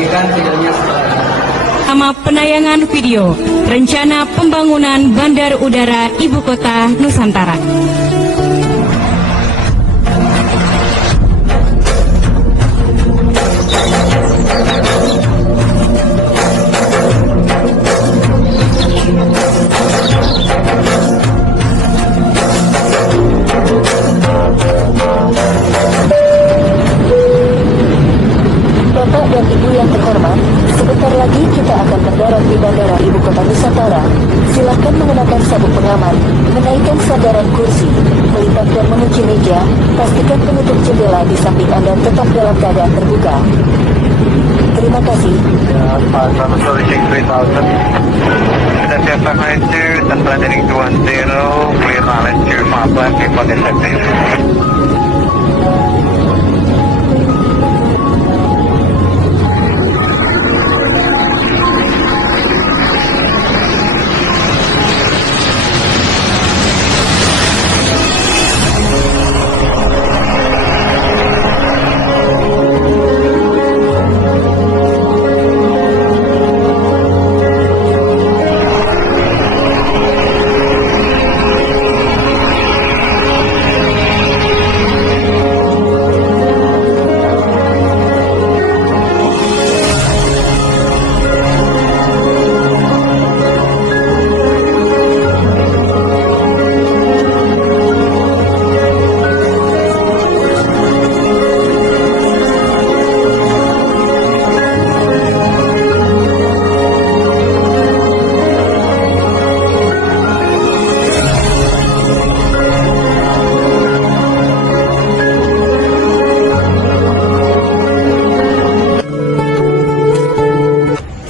Saksikan videonya setelah ini. Sama penayangan video Rencana Pembangunan Bandar Udara Ibu Kota Nusantara. Bapak dan Ibu yang terhormat, sebentar lagi kita akan mendarat di Bandara Ibu Kota Nusantara. Silakan mengenakan sabuk pengaman, menaikkan sandaran kursi, melipat dan mengunci meja, pastikan penutup jendela di samping Anda tetap dalam keadaan terbuka. Terima kasih. Sudah siap lecture, tanpa dari 20, clear lecture 15, report effective.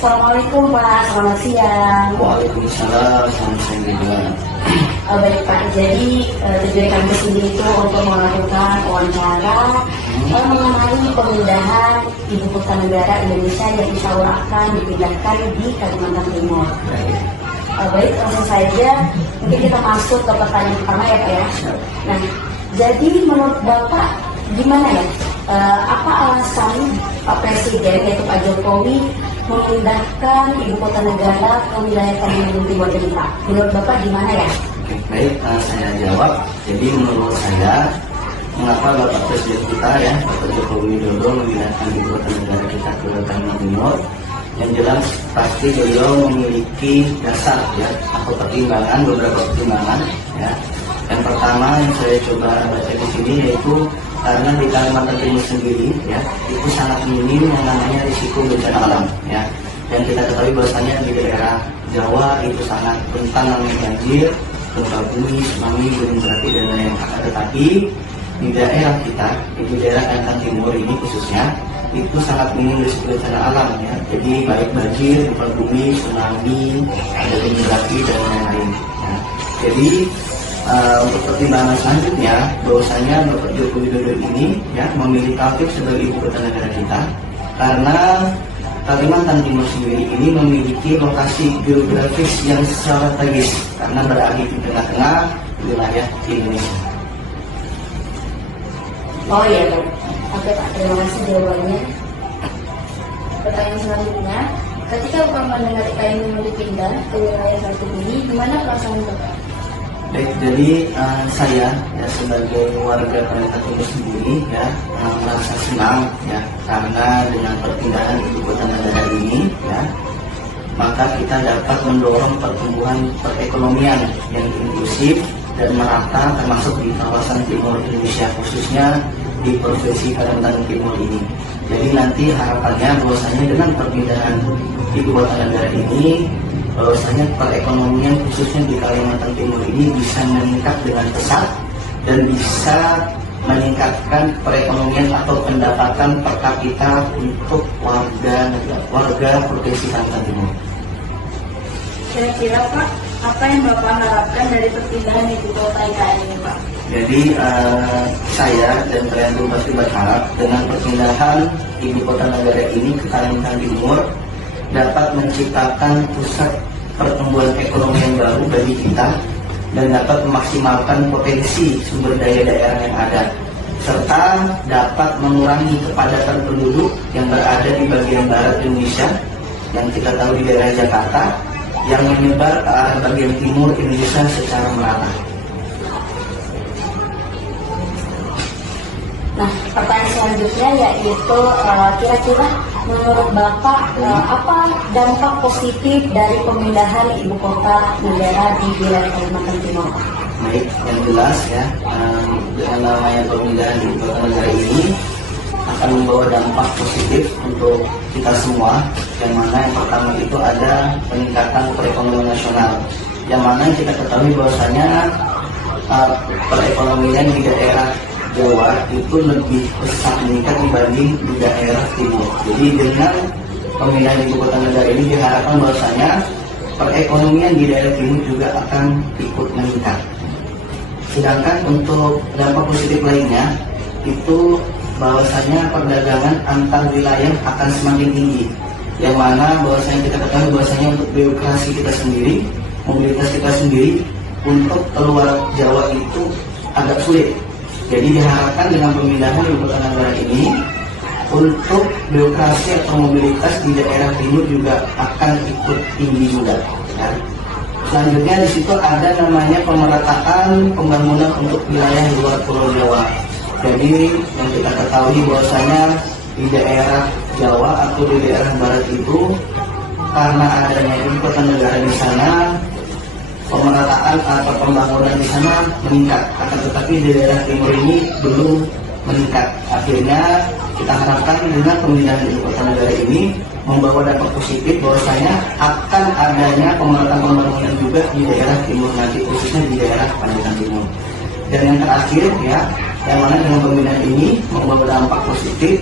Assalamualaikum Pak, selamat siang. Waalaikumsalam, selamat siang juga. Baik Pak, jadi tujuan kami kesini itu untuk melakukan wawancara mengenai pemindahan Ibu Kota Negara Indonesia yang insya Allah akan dipindahkan di Kalimantan Timur. Baik, langsung saja mungkin kita masuk ke pertanyaan pertama ya Pak ya. Nah, jadi menurut Bapak gimana ya? Apa alasan Pak Presiden yaitu Pak Jokowi memindahkan Ibu Kota Negara ke wilayah Kalimantan Timur ini Pak? Menurut Bapak gimana ya? Oke, baik, saya jawab. Jadi menurut saya, mengapa Bapak Presiden kita ya, Bapak Joko Widodo memindahkan Ibu Kota Negara kita ke Kalimantan Timur? Yang jelas pasti beliau memiliki dasar ya, atau pertimbangan, beberapa pertimbangan ya. Yang pertama yang saya coba baca di sini yaitu karena di Kalimantan Timur sendiri ya itu sangat minim yang namanya risiko bencana alam ya. Dan kita ketahui bahwasanya di daerah Jawa itu sangat rentan namanya banjir, gempa bumi, tsunami, gunung berapi dan lain-lain. Tetapi di daerah kita, di daerah Kalimantan Timur ini khususnya itu sangat minim risiko bencana alam ya. Jadi baik banjir, gempa bumi, tsunami, ada gunung berapi dan lain-lain. Ya. Jadi untuk pertimbangan selanjutnya bahwasanya Bapak Joko Widodo ini ya memilih Kaltim sebagai ibu kota negara kita karena Kalimantan Timur sendiri ini memiliki lokasi geografis yang strategis karena berada di tengah-tengah wilayah Indonesia. Oh iya Pak. Oke Pak, terima kasih jawabannya. Pertanyaan selanjutnya, ketika Bapak mendengar IKN mau dipindah ke wilayah Kaltim ini, gimana perasaan Bapak? Baik, jadi saya ya sebagai warga Kalimantan Timur sendiri ya merasa senang ya karena dengan perpindahan ibu kota negara ini ya maka kita dapat mendorong pertumbuhan perekonomian yang inklusif dan merata termasuk di kawasan timur Indonesia khususnya di provinsi Kalimantan Timur ini. Jadi nanti harapannya bahwasanya dengan perpindahan ibu kota negara ini bahwasanya perekonomian khususnya di Kalimantan Timur ini bisa meningkat dengan pesat dan bisa meningkatkan perekonomian atau pendapatan per kapita untuk warga provinsi Kalimantan Timur. Kira-kira Pak, apa yang Bapak harapkan dari perpindahan ibu kota IKN ini Pak? Jadi saya dan kalian pasti berharap dengan perpindahan ibu kota negara ini ke Kalimantan Timur dapat menciptakan pusat pertumbuhan ekonomi yang baru bagi kita dan dapat memaksimalkan potensi sumber daya daerah yang ada. serta dapat mengurangi kepadatan penduduk yang berada di bagian barat Indonesia yang kita tahu di daerah Jakarta yang menyebar ke arah bagian timur Indonesia secara merata. Nah, pertanyaan selanjutnya yaitu kira-kira menurut Bapak apa dampak positif dari pemindahan ibu kota negara di wilayah Kalimantan Timur? Baik, yang jelas ya, dengan namanya pemindahan ibu kota negara ini akan membawa dampak positif untuk kita semua. Yang mana yang pertama itu ada peningkatan perekonomian nasional. Yang mana kita ketahui bahwasanya perekonomian di daerah Jawa itu lebih besar meningkat dibanding di daerah timur. Jadi dengan pemindahan ibu kota negara ini diharapkan bahwasanya perekonomian di daerah timur juga akan ikut meningkat. Sedangkan untuk dampak positif lainnya itu bahwasanya perdagangan antar wilayah akan semakin tinggi. Yang mana bahwasanya kita ketahui bahwasanya untuk birokrasi kita sendiri, mobilitas kita sendiri untuk keluar Jawa itu agak sulit. Jadi diharapkan dengan pemindahan ibu kota negara ini untuk birokrasi atau mobilitas di daerah timur juga akan ikut tinggi juga. Ya. Selanjutnya di situ ada namanya pemerataan pembangunan untuk wilayah luar Pulau Jawa. Jadi yang kita ketahui bahwasanya di daerah Jawa atau di daerah Barat itu karena adanya ibu kota negara di sana, pemerataan atau pembangunan di sana meningkat, akan tetapi di daerah timur ini belum meningkat. Akhirnya kita harapkan dengan pemindahan ibu kota negara ini membawa dampak positif bahwasanya akan adanya pemerataan pembangunan juga di daerah timur nanti, khususnya di daerah Kalimantan Timur. Dan yang terakhir ya, yang mana dengan pemindahan ini membawa dampak positif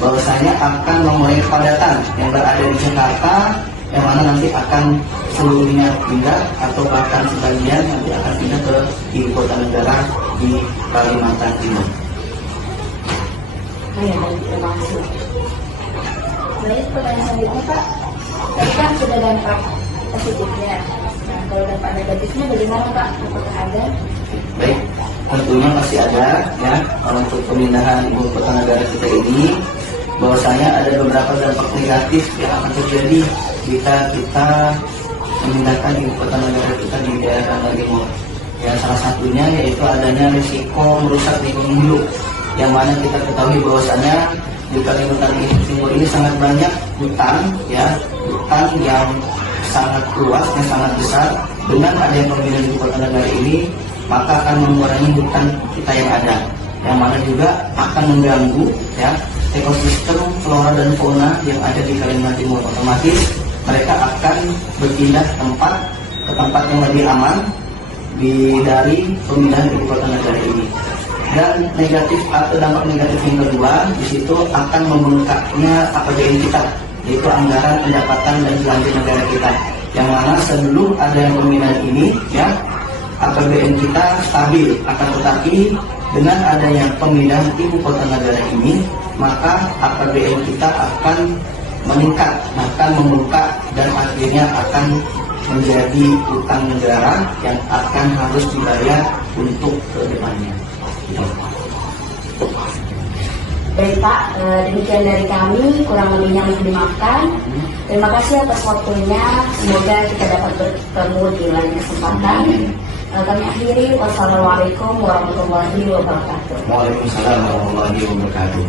bahwasanya akan mengurangi kepadatan yang berada di Jakarta, yang mana nanti akan seluruhnya pindah atau bahkan sebagian nanti akan pindah ke ibu kota negara di Kalimantan Timur. Terima kasih. Baik, pertanyaan selanjutnya Pak, tadi kan sudah dampak positifnya. Nah, kalau dampak negatifnya bagaimana Pak? Apakah ada? Baik, tentunya masih ada ya untuk pemindahan ibu kota negara kita ini, bahwasanya ada beberapa dampak negatif yang akan terjadi jika kita memindahkan ibu kota negara kita di daerah Kalimantan Timur. Ya, salah satunya yaitu adanya risiko merusak lingkungan hidup, yang mana kita ketahui bahwasanya di Kalimantan Timur ini sangat banyak hutan, ya, hutan yang sangat luas, yang sangat besar. Dengan adanya pemindahan ibu kota negara ini, maka akan mengurangi hutan kita yang ada, yang mana juga akan mengganggu ya ekosistem flora dan fauna yang ada di Kalimantan Timur. Otomatis mereka akan berpindah ke tempat yang lebih aman dari pemindahan ibu kota negara ini. Dan negatif atau dampak negatif yang kedua, di situ akan membengkaknya APBN kita, yaitu anggaran pendapatan dan belanja negara kita. Yang mana sebelum ada yang pemindahan ini, ya, APBN kita stabil. Akan tetapi dengan adanya pemindahan ibu kota negara ini, maka APBN kita akan meningkat, akan membengkak, dan akhirnya akan menjadi utang negara yang akan harus dibayar untuk kedepannya. Baik Pak, demikian dari kami, kurang lebihnya mohon dimaafkan. Terima kasih atas waktunya, semoga kita dapat bertemu di lain kesempatan. Kami akhiri, wassalamualaikum warahmatullahi wabarakatuh. Waalaikumsalam warahmatullahi wabarakatuh.